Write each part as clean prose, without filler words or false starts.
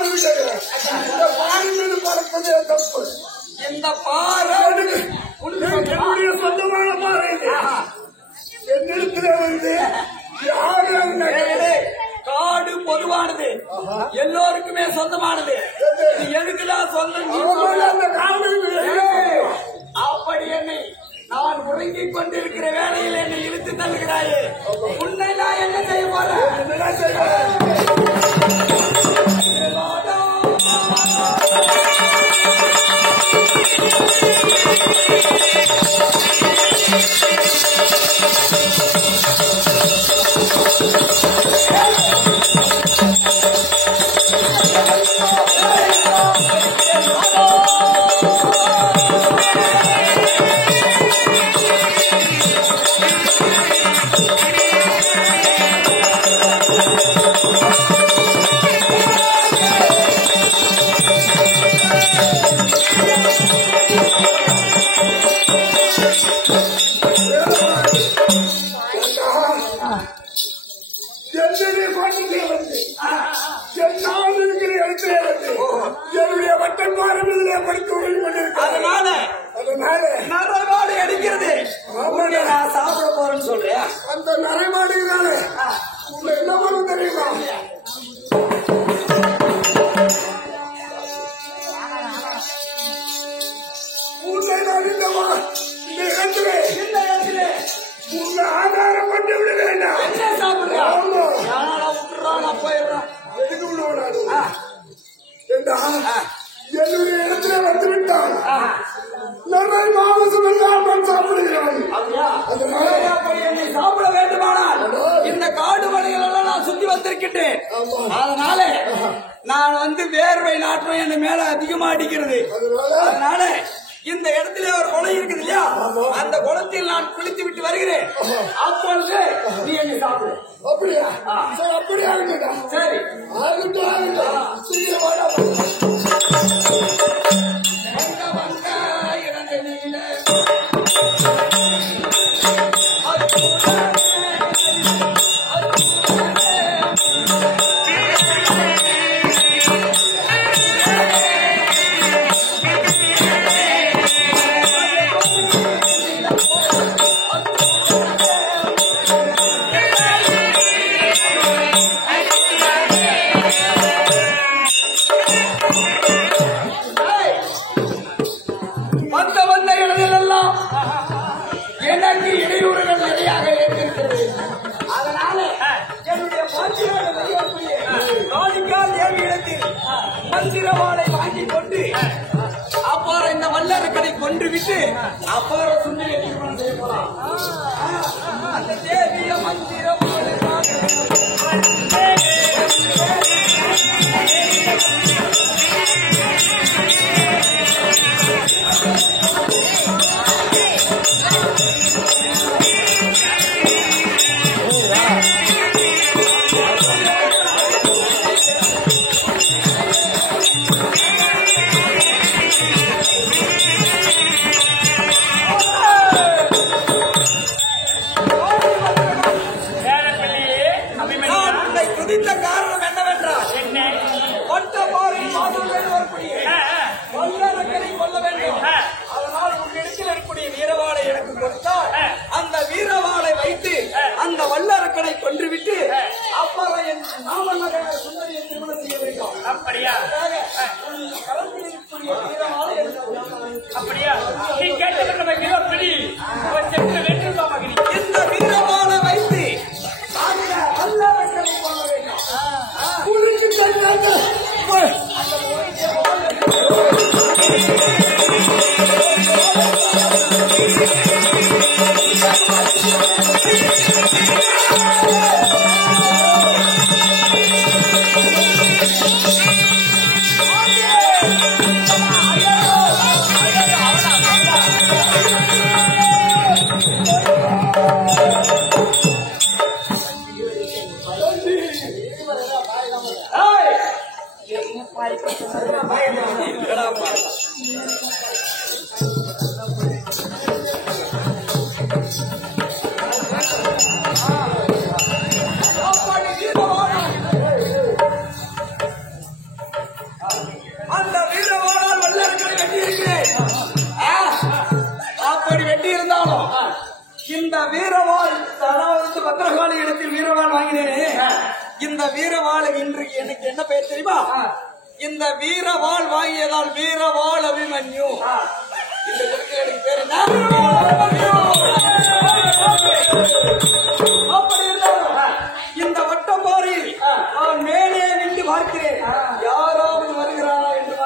இந்த பாறை மீது பறப்பதே தப்பு. இந்த பாறை என்னுடைய சொந்தமான பாறை. என்னிடத்துல வந்து யாரும் காடு பொதுவானது, எல்லோருக்குமே சொந்தமானது. எதுக்குதான் சொந்தம்? அந்த காரணம் அப்படி என்னை நான் உறங்கிக் கொண்டிருக்கிற வேளையில் என்னை இழுத்து தள்ளுகிறாயே, உன்னை நான் என்ன செய்ய போறேன்? என்னுடைய வட்டம் பாரம்பரிய படித்து அதனால நரமாடு அடிக்கிறது. நான் சாப்பிட போறேன்னு சொல்றேன். அந்த நரைமாடுனால உங்களை என்ன பண்ண தெரியுமா? உன்னை நான் இந்த இடத்திலே உன்னை ஆதாரம் பண்ணி விட வேண்டாம். என்ன சாப்பிடுறேன்? போயிடுறேன். எதுக்கு விடுவாடு? என்னுடைய இடத்துல வந்து விட்டான். நிறைய மாமிசம் எல்லாம் நான் சாப்பிடுகிறேன். சாப்பிட வேண்டுமானால் இந்த காடு மலைகள் எல்லாம் நான் சுத்தி வந்திருக்கின்றேன். அதனால நான் வந்து வேர்வை நாற்றம் என் மேல அதிகமா அடிக்கிறது. அதனால இந்த இடத்துல ஒரு குளம் இருக்குது இல்லையா, அந்த குளத்தில் நான் குளித்து விட்டு வருகிறேன். அப்பொழுது நீ என்னை சாப்பிடு. அப்படியா? அப்படியா? சரி, வந்த இடங்களெல்லாம் எனக்கு இடையூறுகள் நிறையாக ஏற்றிருக்கிறது. அதனால என்னுடைய காளிகால் தேவி இடத்தில் மந்திரவாளை வாங்கிக் கொண்டு அப்பாரம் இந்த வல்லரக்கனை கொன்று விட்டு அப்பாரம் சுந்தரிய திருமணம் செய்ய போறான். அந்த தேவிய மந்திரவாளை காரணம் என்னவென்றால் கொண்ட போரை வல்லரக்கனை கொல்ல வேண்டும். அதனால் உன்னிடத்தில் இருக்கக்கூடிய வீரவாளை எனக்கு கொடுத்தால் அந்த வீரவாளை வைத்து அந்த வல்லரக்கனை கொன்றுவிட்டு அப்புறம் என் நாமநகர சுந்தரியை திருமணம் செய்ய வேண்டும். அப்படியா? களத்தில் இருக்கக்கூடிய வீரவாளை அப்படியா? நீ கேட்டது வீரப்பிடி இந்த வீரவாளை வைத்து அந்த வல்லரக்கனை கொல்ல வேண்டும். வீரவாள் அதாவது பத்திரகாளி இடத்தில் வீரவாள் வாங்கினேனே, இந்த வீரவாள் இன்று எனக்கு என்ன பெயர் தெரியுமா? இந்த வீரவாள் வாங்கியதால் வீரவாள் அபிமன்யு. இந்த எனக்கு பேர் என்ன? அப்படி இருந்தாலும் இந்த வட்டப்பாறையில் நான் மேலே நின்று பார்க்கிறேன், யாராவது வருகிறாரா என்று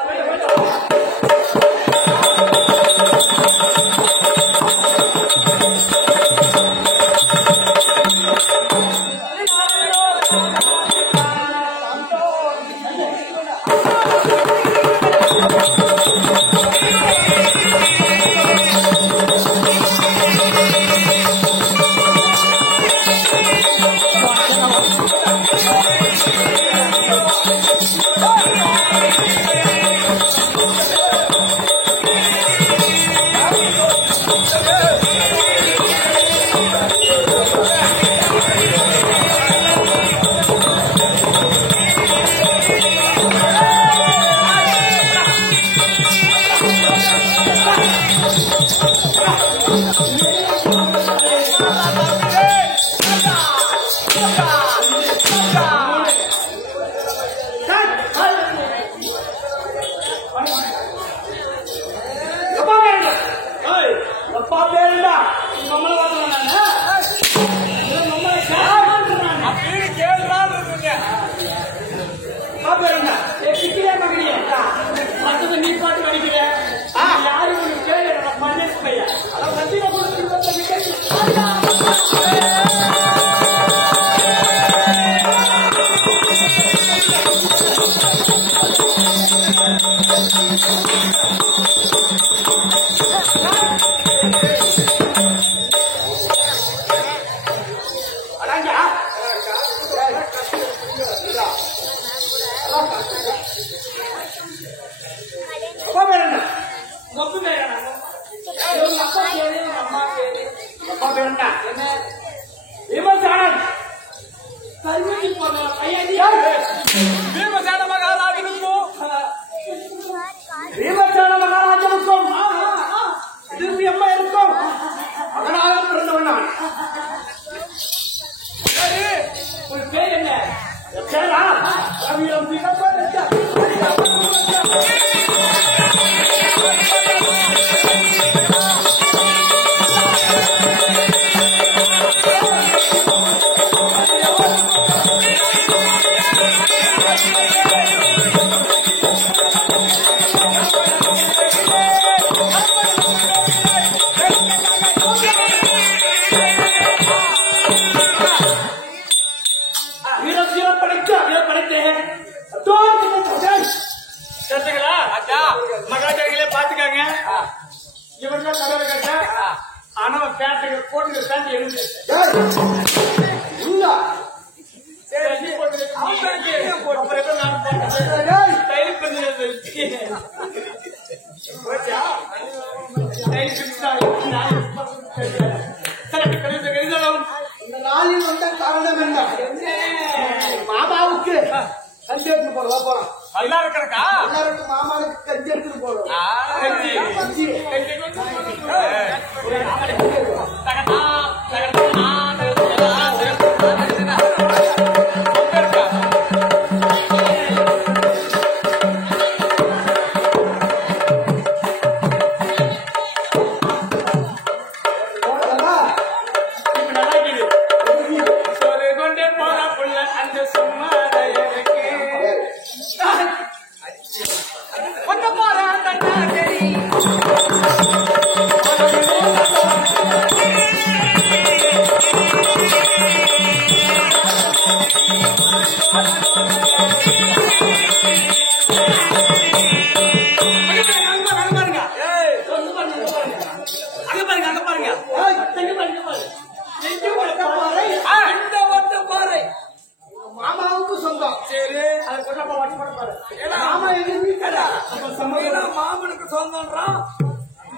மாமனுக்கு சொந்தம்ன்றான்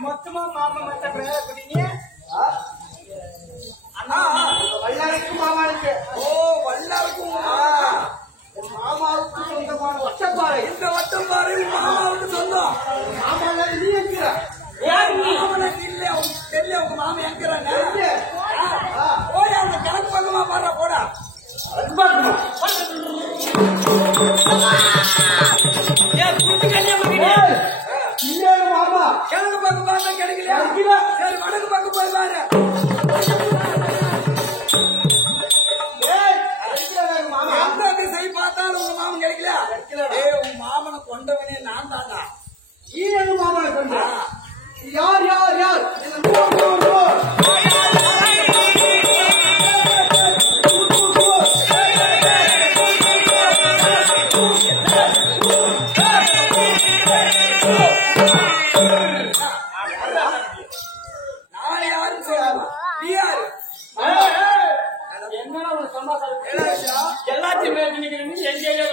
மொத்தமா மாமன் வல்லாருக்கு மாமாருக்கு. ஓ வல்லாருக்கும் மாமாவுக்கு சொந்தமான வட்டப்பாறை. இந்த வட்டப்பாறை மாமாவுக்கு சொந்தம். மாமா நீ என்கிற மாமனுக்கு இல்ல தெரியல. உங்க மாமா என்கிறாங்க உன் மாமனை கொண்டவனே நான் தான்டா. நீ எங்க மாமனை கொண்ட? யார் யார் யார்? நான் யாரும் செய்யாம நீ யாரு? என்ன சமாதானம்? எல்லாத்தையும் எங்கேயே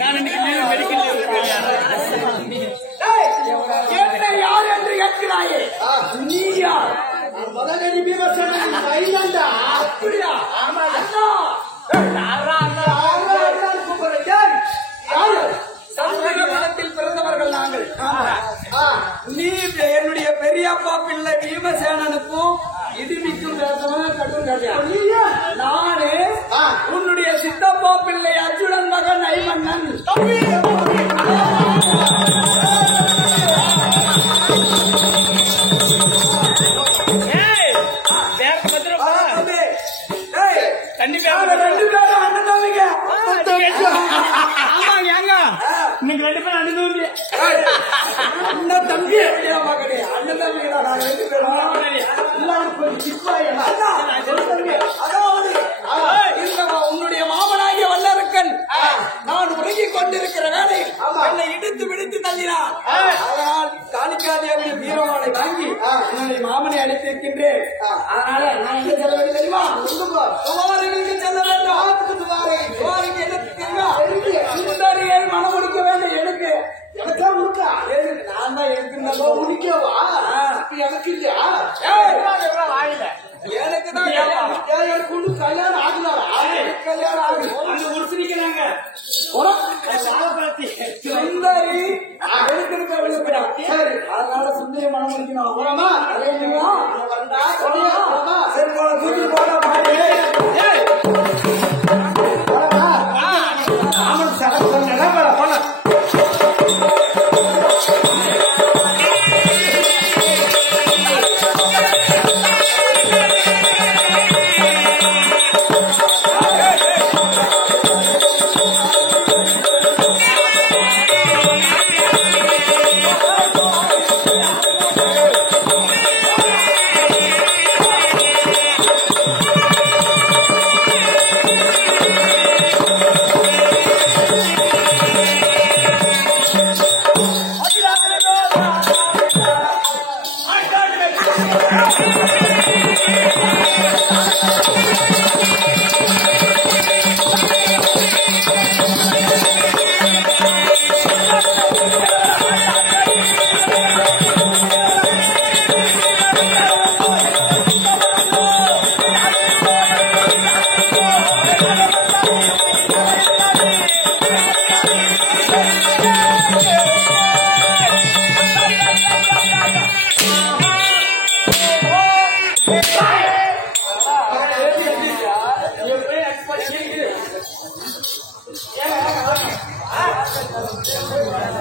நான் இன்னைக்கு மெடிக்கல் என்ன யார் என்று கேட்கிறாயே? நீ யார்? முதலடி பீமசேனன் கைதாண்டா. அப்படியா? ஆமா. சந்தனத்தில் பிறந்தவர்கள் நாங்கள். நீ என்னுடைய பெரியப்பா பிள்ளை பீமசேனனுக்கும் இடிமிக்கும் பேசவன் கட்டும் கிடையாது. நானே உன்னுடைய சித்தப்பா பிள்ளை அர்ஜுனன் மகன் ஐமன்னன். கண்டிப்பா ரெண்டு பேரும் அண்ணன் தம்பிங்க. இன்னைக்கு 2 பேரும் அனுபவி அண்ணன் தம்பி மகனே அண்ணன் தம்பிங்களா நாங்க 2 பேரும் எல்லாரும் கொஞ்சம் சிப்பாயா. அதாவது இந்த உன்னுடைய மாமனாகிய வல்லரக்கன் நான் உறங்கிக் கொண்டிருக்கிற வேளையில் என்னை இடித்து விடுத்து தள்ளினான். அதனால் காளிகாதேவிய வீரவாளை வாங்கி என்னுடைய மாமனை அழைத்திருக்கின்றேன். அதனால நான் எங்க செல்ல வேண்டும் தெரியுமா? துவாரங்களுக்கு செல்ல வேண்டும். துவாரக்கு என்ன தெரியுமா? சுந்தரியை மனம் முடிக்க வேண்டும். எனக்கு எனக்கா முடிக்கா? நான் தான் எனக்கு முடிக்கவா? எனக்கு இல்லையா? எனக்கு தான் எனக்கு ஒண்ணு கல்யாணம் ஆகுதாரா? கல்யாணம் ஆகுது. அந்த உருசிக்கிறாங்க சுந்தரி எனக்கு இருக்க விழுப்புடா. சரி அதனால சுந்தரி மனம் முடிக்கணும். போறமா? சரி தூக்கி போட மாட்டே.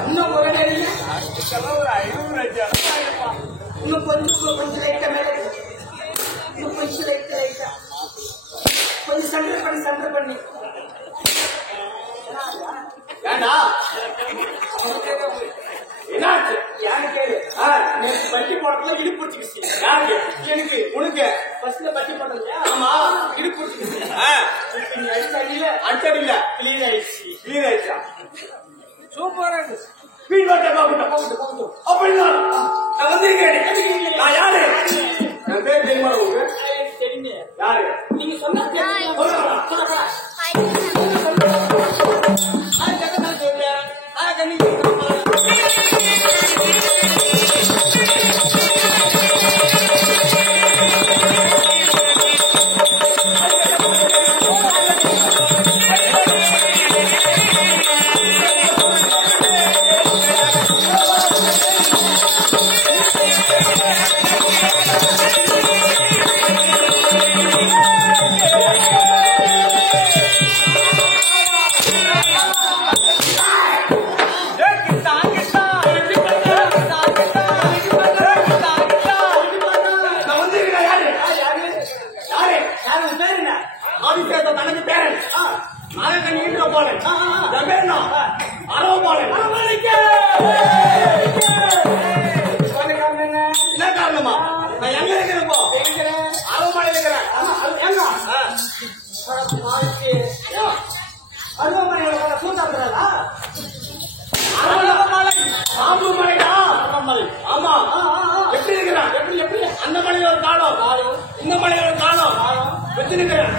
இன்னும் ஒரு இன்னும் கொஞ்சம் லைட்டா மேல இன்னும் கொஞ்சம் லைட்டா கொஞ்சம் சென்டர் பண்ணி ஏண்டா என்னாச்சு? யாரு கேளு. நேற்று பட்டி போட்டதுல இடுப்பு பிடிச்சிக்கிச்சு. யாருக்கு? எனக்கு. உனக்கு பஸ்ல பட்டி போட்டது. ஆமா இடுப்பு பிடிச்சிக்கிச்சு. நீ அடிச்சடியில அடிச்சடியில கிளீன் ஆயிடுச்சு. கிளீன் ஆயிடுச்சா? சூப்பரா இருக்கு. ஸ்பீட் வாட்டர் போகுது. அப்படின்னா நான் வந்திருக்கேன். நான் யாரு? என் பேர் தெரியுமா உங்களுக்கு? தெரியுமே. யாரு? நீங்க சொன்னா Yeah. வீரபாலன் என் பேர் என்ன அரவபாலன். என்ன காரணமா? நான் எங்க இருக்கிறேன் இப்போ? அரவபாலன் இருக்கிறேன். எங்க ஆமா. எப்படி இருக்கிறான்? எப்படி அந்த மலையில ஒரு காலம், இந்த மலையில ஒரு காலம் வச்சிருக்கிறேன்.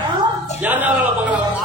யாரால பார்க்கலாம்?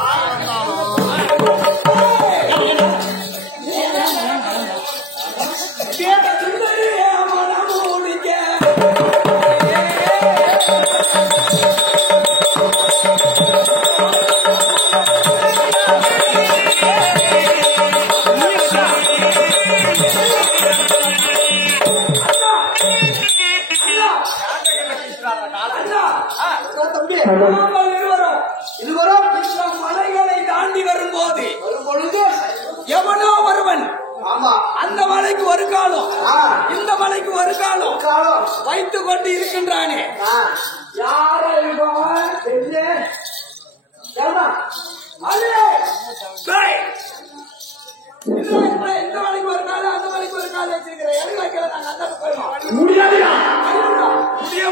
மலைகளை தாண்டி வரும்போது எவனோ ஒருவன் அந்த மலைக்கு ஒரு காலம், இந்த மலைக்கு ஒரு காலம் வைத்துக் கொண்டு இருக்கின்றானே. யாரோ இருப்பவன் இந்த மலைக்கு ஒரு காலம், அந்த மலைக்கு ஒரு காலம் வச்சிருக்கிறேன்.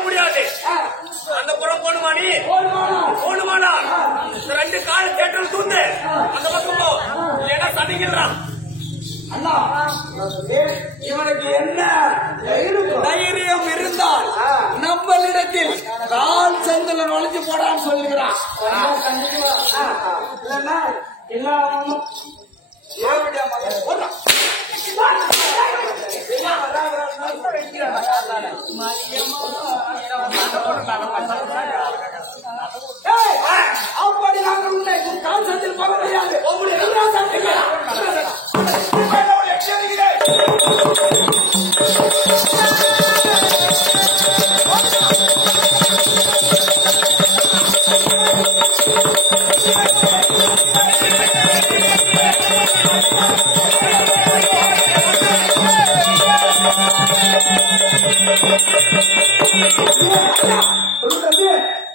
முடியாது. அந்த புறம் போடுமா நீ? போடுமானா இந்த 2 கால தேட்டல் தூந்து அந்த பக்கம் போ, இல்லைன்னா சதிக்கிறான். அண்ணா, இவனுக்கு என்ன தைரியம் இருந்தால் நம்மளிடத்தில் கால் செந்தில நுழைஞ்சு போடான்னு சொல்லுகிறான். இல்லன்னா எல்லாம் அப்படி நாங்கள் உன்னை கால் செந்தில் போக முடியாது.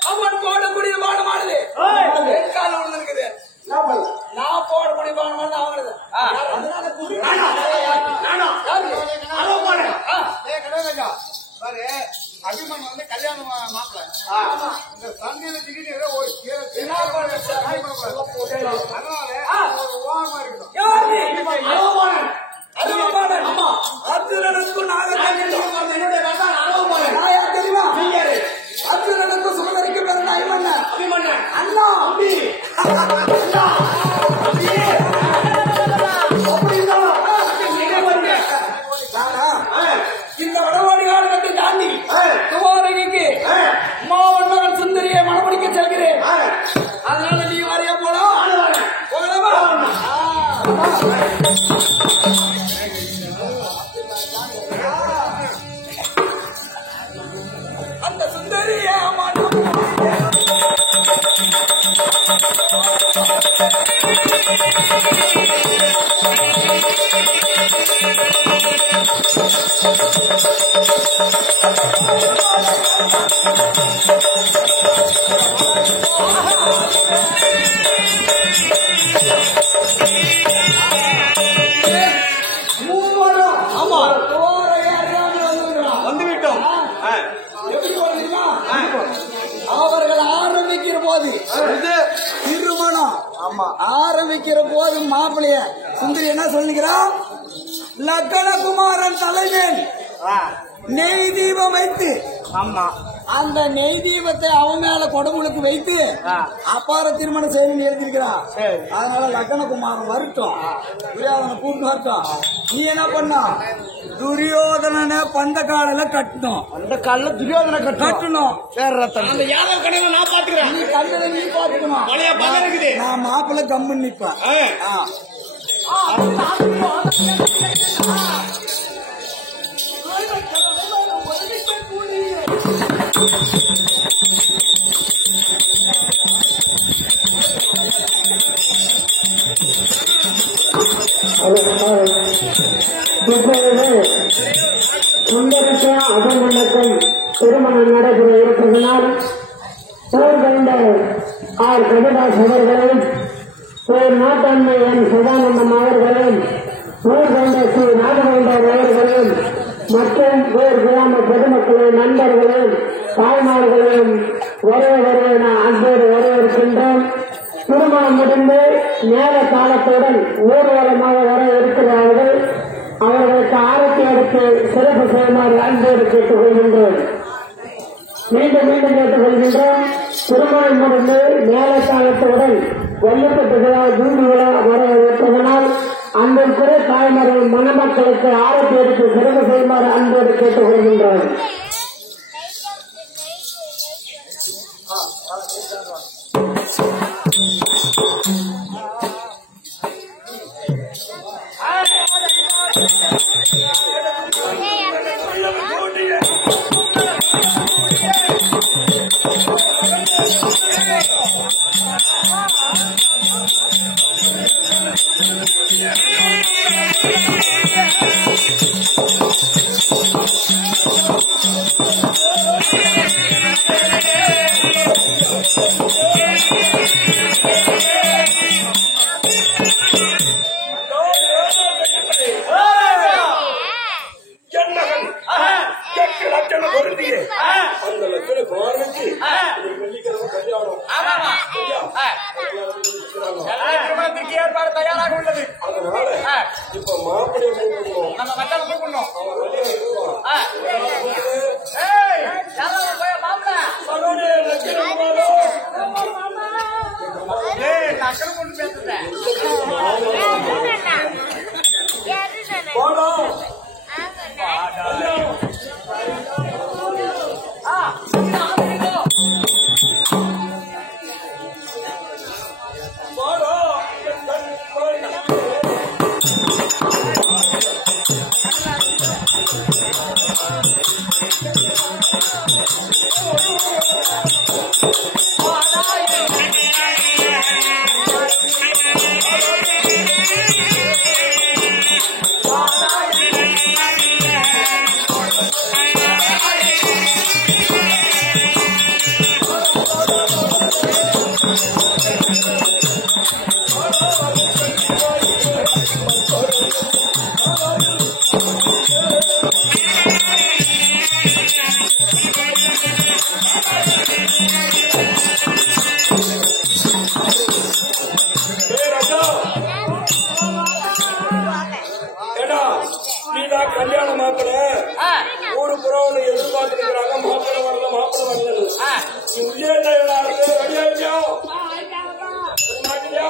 அவன் போடக்கூடிய பாடமானது கால இருக்குது. நான் போடக்கூடிய பாடமானது அவனது. அபிமன் வந்து கல்யாணம் மாப்பிள்ள இந்த சந்தையில திடீர்னு ஒரு அதனால ஒரு ஓரமா இருக்கணும். அர்ஜுனனுக்கும் தெரியுமா? அர்ஜுனனுக்கும் சுமதரிக்கும் பிறந்த அபிமன்னன் அண்ணா அம்பி இந்த வடவாடி காலகட்டத்தை தாண்டி துவாரகைக்கு மாவன் மகன் சுந்தரியை மணமுடிக்க செல்கிறேன். அதனால நீ வரைய போலாம். போகலாமா? அந்த சுந்தரியை வந்துவிட்டோம். அவர்கள் ஆரம்பிக்கிற போது திருமணம் ஆரம்பிக்கிற போது மாப்பிள்ளைய சுந்தரி என்ன சொல்லுகிறான்? லக்கணகுமாரன் தலைமையில் நெய் தீபம் வைத்து அந்த நெய் தீபத்தை அவன் மேல கொடமுழுக்கு வைத்து அப்பார திருமணம் செய்யணும்னு எழுதிருக்கிறான். அதனால லக்கணகுமாரன் வரட்டும், துரியோதனை கூப்பிட்டு வரட்டும். நீ என்ன பண்ணா? துரியோதனனை பந்த காலில கட்டணும். அந்த காலில துரியோதனை கட்டணும். அந்த யாதவ கடையில நான் பாத்துக்கிறேன். நீ கண்டதை நீ பாத்துக்கணும். மலையா பக்கம் இருக்குது. நான் மாப்பிள்ள கம்பு நிப்பேன். சுந்தரிக்க அபமணக்கும் திருமணம் நடைபெற இருப்பதனால் போர்கொண்ட ஆர் கவிதாஸ் அவர்களும் நாட்டாண்மை என் சதானந்தம் அவர்களையும் ஊர் கொண்ட ஸ்ரீ நாகவேந்தர் அவர்களையும் மற்றும் வேறு கிராம பொதுமக்களையும் நண்பர்களையும் தாய்மார்களையும் வரவேற்க அன்போடு வரவேற்கின்றோம். திருமணம் முடிந்து நேர காலத்துடன் ஊர்வலமாக வர இருக்கிறார்கள். அவர்களுக்கு ஆரத்தி எடுத்து சிறப்பு செய்யுமாறு அன்போடு கேட்டுக் கொள்கின்றோம். மீண்டும் கேட்டுக் கொள்கின்றோம். திருமணம் முடிந்து நேர காலத்துடன் வல்லப்பட்டு விழா தூண்டு விழா வர இருப்பதனால் அன்பிற்குரிய தாய்மார்கள் மணமக்களுக்கு ஆரத்தி எடுத்து சிறப்பு செய்யுமாறு அன்போடு கேட்டுக் கொள்கின்றோம். கல்யாண மாப்பிள ஊரு புறவனை எதிர்பார்த்திருக்கிறாங்க. மாப்பிள வரல நீ உள்ளே ரெடியா மாட்டியா?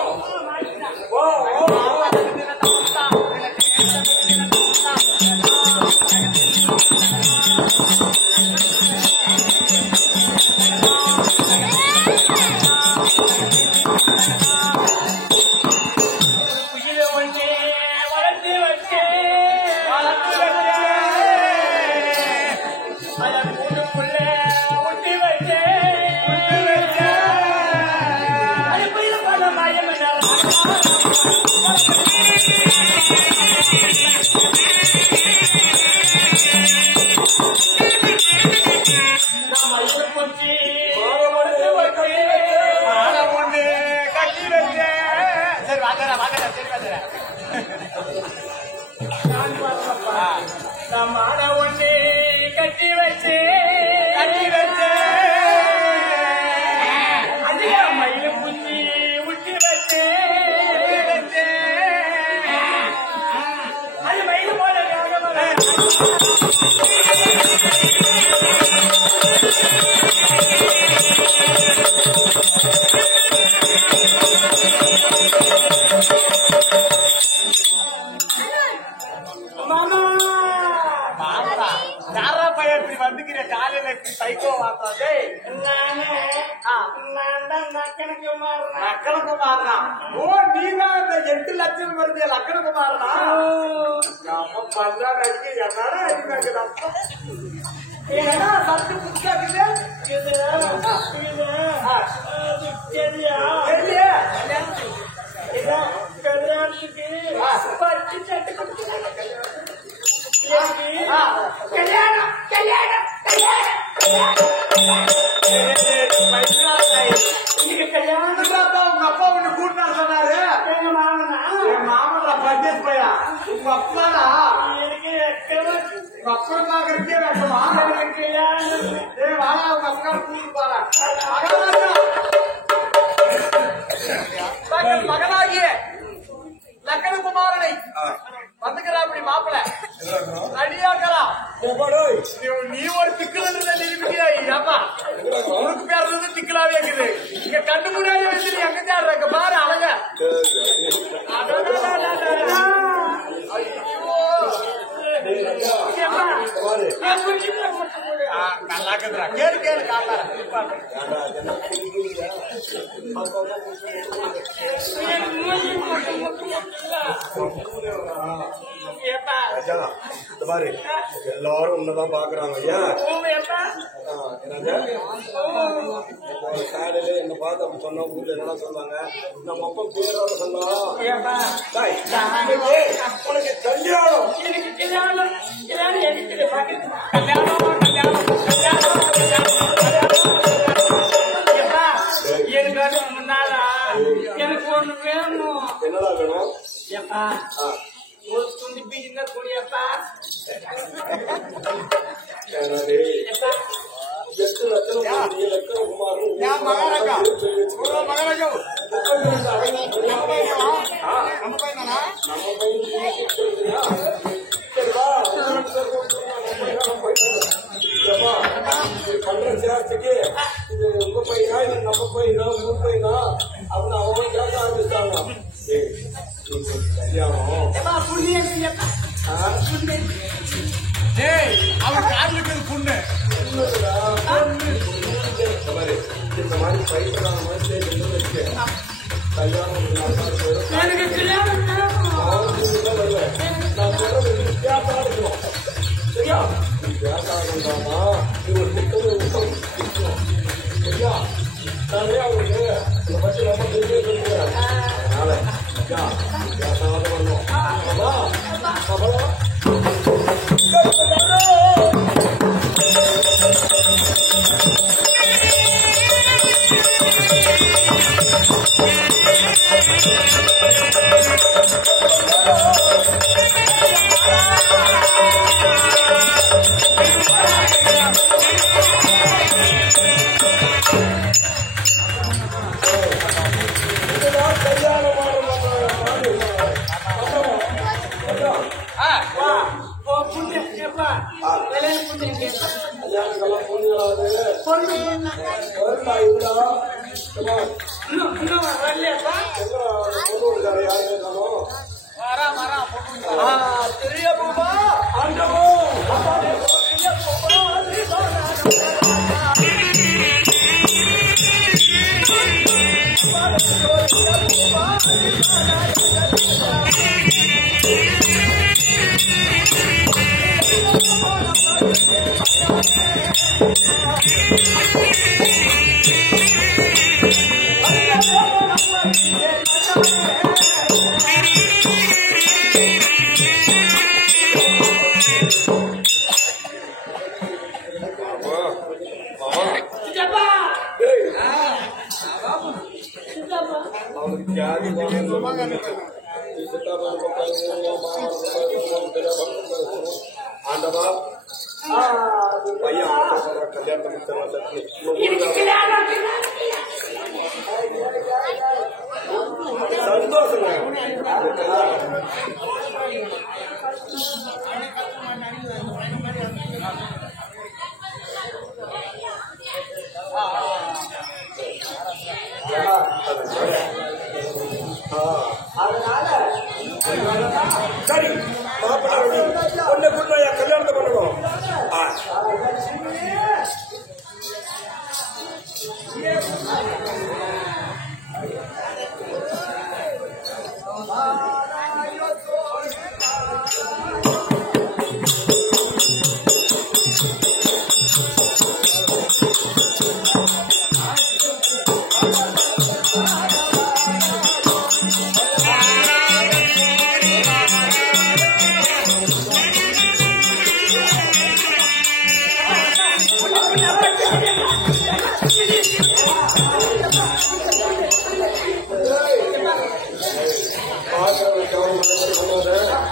மாலை ஒண்ணு கட்டி வச்சு அதிக மயில புஞ்சி விட்டு வச்சு அது மயில போல வந்துக்கிற காலையில சைக்கோ வார்த்தை நக்கனுக்கு மாறினா ஓ நீதான் இந்த 8 லட்சம் வருது லக்கனுக்கு மாறினா நம்ம பல்லாருக்கு என்னடா ஏன்னா சத்து புத்தாக்குது கல்யாணத்துக்கு பறிச்சு சட்டு கொடுத்துருக்காங்க. கல்யாணம் கல்யாணம் கல்யாணம் கல்யாணம் உங்க அப்பா ஒண்ணு கூட்டினா சொன்னாரு. பர்ச்சேஸ் பையா உங்க அப்பாடா உங்க அப்பா பாக்குறதுக்கே வேண்டுமா வாடா உங்க அப்பா கூட்டு போறா மகனாகிய லக்கணகுமாரனை வந்துக்கிறா அப்படி மாப்பிள அடியாக்கலா நீ ஒரு திக்குல நிரூபிக்கிறாப்பா உனக்கு பேர் திக்கலாவே இருக்குது இங்க கண்டு முன்னாடி வச்சு நீ எங்க தேடுற பாரு அழக கேளு கேளு பாரு எல்லாரும் உன்னதான் பாக்குறாங்க காலையில என்ன பார்த்து அப்படி சொன்னா ஊர்ல என்ன சொன்னாங்க நம்ம அப்பா பேரோட சொன்னோம் உனக்கு கல்யாணம் எனக்கு முன்னால எனக்கு ஒண்ணு வேணும் என்னடா வேணும் ஒரு துணி பீஜினா துணியப்பா பண்ற சேர்த்துக்கு இது உங்க பையனா இல்ல நம்ம பையனா உங்க பையனா அப்படின்னு அவங்க கேட்க ஆரம்பிச்சாங்க அவன் காதலுக்கு புண்ணு இந்த மாதிரி பைசா கல்யாணம் எனக்கு கல்யாணம் வருவேன் நான் சொல்றது வித்தியாசம் இருக்கணும் சரியா வித்தியாசம் நீ ஒரு திட்டம் சரியா நிறையா அவருக்கு இதை பற்றி ரொம்ப தெரிய சொல்லுவேன் அதனால வித்தியாசம் பண்ணும் அவ்வளோ ஆண்டவா பையன் கல்யாணம் சந்தோஷம் சரி மாப்பிள்ளை பொண்ணை குடும்பம் கல்யாணத்தை பண்ணணும்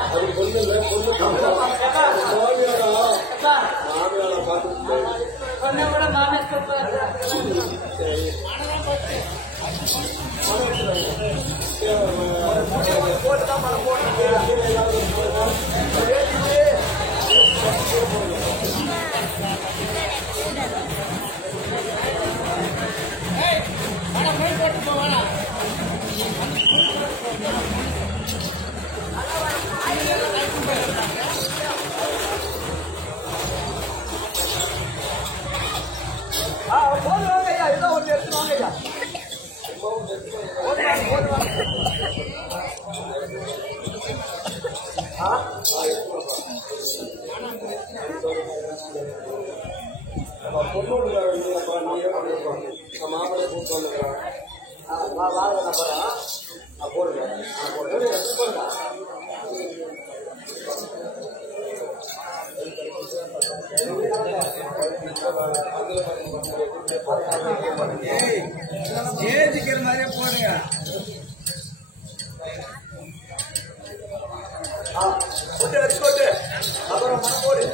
அது பொண்ணு இல்லை பொண்ணு மாமியாரா பார்த்து பொண்ணோடு மாப்பிள்ளை கூப்பிட்டு வந்துக்கிறேன் போடுங்க ஏஜிக்கிற மாதிரியே போடுங்க. கொண்டு வச்சுக்கோட்டு அப்புறம் மனம் போடு.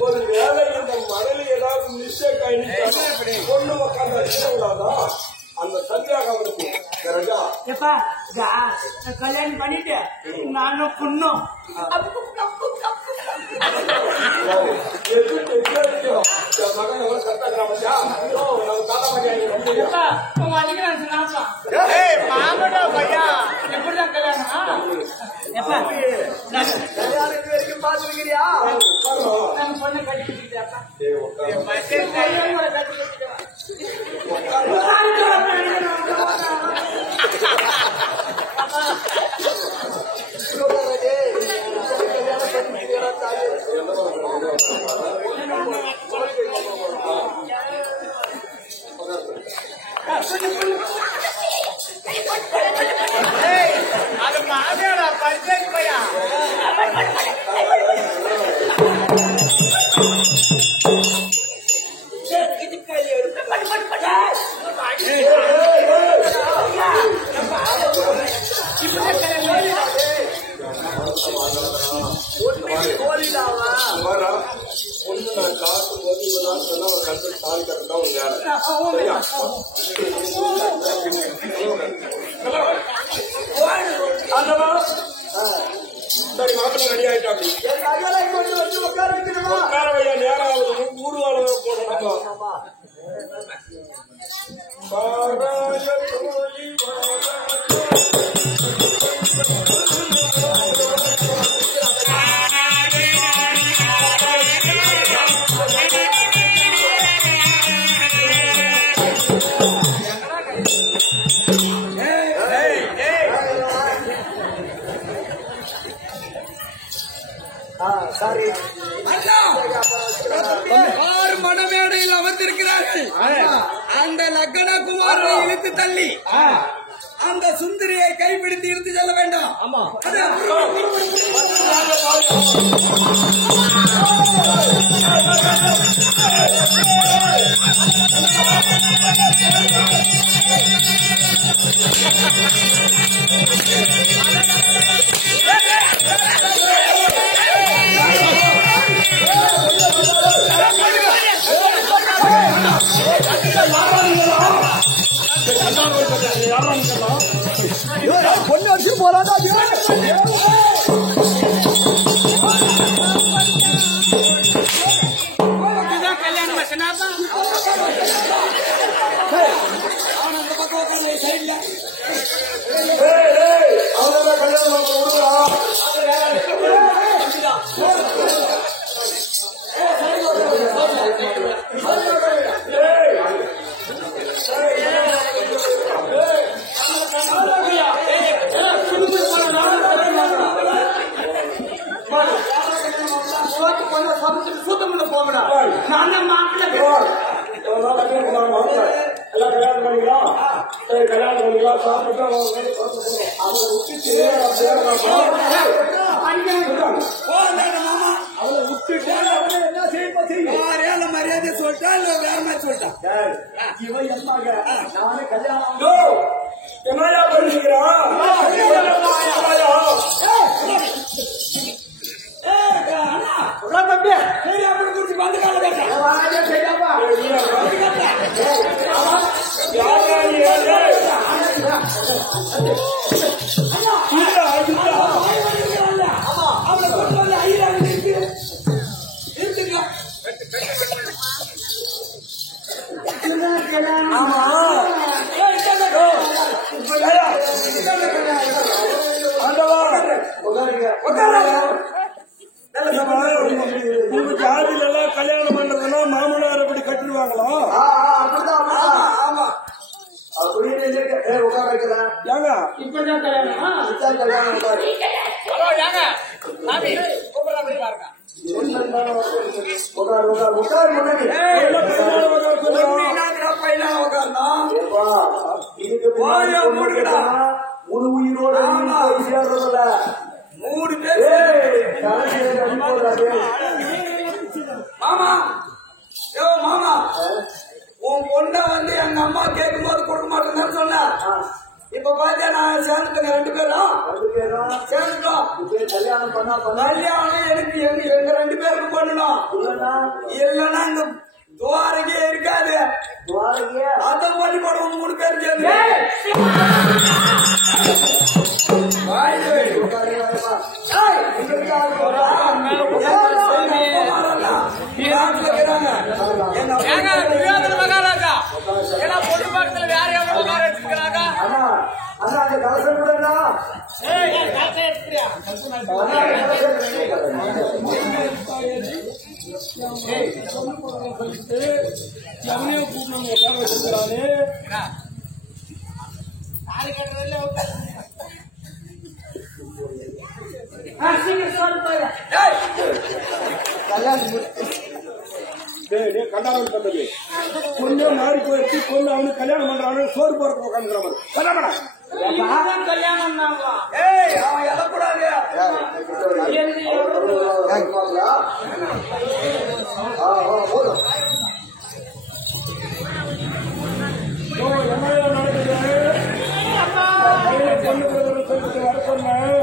ஒரு வேலை இந்த மணலி ஏதாவது மிஸ்டேக் ஆயிடுச்சு பொண்ணு உட்காந்தா அந்த சந்தியாக அவனுக்கு கல்யாணம் பண்ணிட்டு நானும் பொண்ணும் மகன் எவ்வளவு கத்தாக்குறான் மாமடா பையா எப்படிதான் கல்யாணம் கல்யாணத்து வரைக்கும் பாத்துருக்கிறியா நாங்க பொண்ணை கட்டிக்கிட்டேப்பா அது மாமியாடா பஞ்சாயத்து பையா ஒண்ணு நான் காட்டும் போது இவெல்லாம் சொன்னா அவன் கண்டு தாலி கட்டுறதா ஒரு வேலை சரி மாப்பிள்ள ரெடி ஆயிட்டா அப்படி உட்கார வையா நேரம் ஆகுது ஊர்வாள போடணும் மணமேடையில் அமர்ந்திருக்கிறார்கள். அந்த லக்ன குமாரை இழுத்து தள்ளி அந்த சுந்தரியை கைப்பிடித்து இழுத்து செல்ல வேண்டாம். பொண்ணு வச்சு போறாங்க. கல்யாணம் அவன் அந்த பக்கம் சைட்ல அவன் கல்யாணம் நான் தான் மாப்பிள்ளை எல்லாம் கல்யாணம் பண்ணிக்கலாம். சரி, கல்யாணம் பண்ணிக்கலாம். சாப்பிட்டு அவளை விட்டுட்டு அவளை விட்டுட்டு அவனை என்ன செய்ய மரியாதை சொல்லிட்டா இல்ல வேற மாதிரி சொல்லிட்டா இவன் என்னாங்க நானே கல்யாணம் என்னையா பண்ணிக்கிறான் தம்பி சரி அப்படி குறிச்சு வந்து கால உங்க ஜாதியில எல்லாம் கல்யாணம் பண்றதுன்னா மாமனார் எப்படி கட்டிடுவாங்களோ ஏங்க இப்பதான் கல்யாணம் ஒரு உயிரோட சேர்றதில்ல 3 பேர் மாமா யோ மாமா உன் பொண்ணை வந்து எங்க அம்மா கேட்கும் போது கொடுக்க மாட்டேன்னு சொன்ன இப்ப பாத்தியா நான் சேர்ந்துட்டேங்க 2 பேரும் சேர்ந்துட்டோம் கல்யாணம் பண்ணா கல்யாணம் எனக்கு எங்க 2 பேருக்கு பண்ணணும் இல்லன்னா இந்த துவாரகே இருக்காது அத பண்ணி போடுவோம் 3 பேர் சேர்ந்து பொண்ணு பக்கத்துல வேற எவ்வளவு கார எடுத்துக்கிறாங்க அந்த கலசம் கூட எவனையோ கூப்பிட்டு உட்கார வச்சிருக்கிறாரு கண்டாரம் தந்தது கொஞ்சம் மாறி போயிடுச்சு பொண்ணு அவனுக்கு கல்யாணம் பண்றாங்க சோறு போறதுக்கு உட்காந்துக்கிறாங்க கல்யாணம் அவன் எழக்கூடாது என்ன நடக்குது பொண்ணு வர சொன்னேன்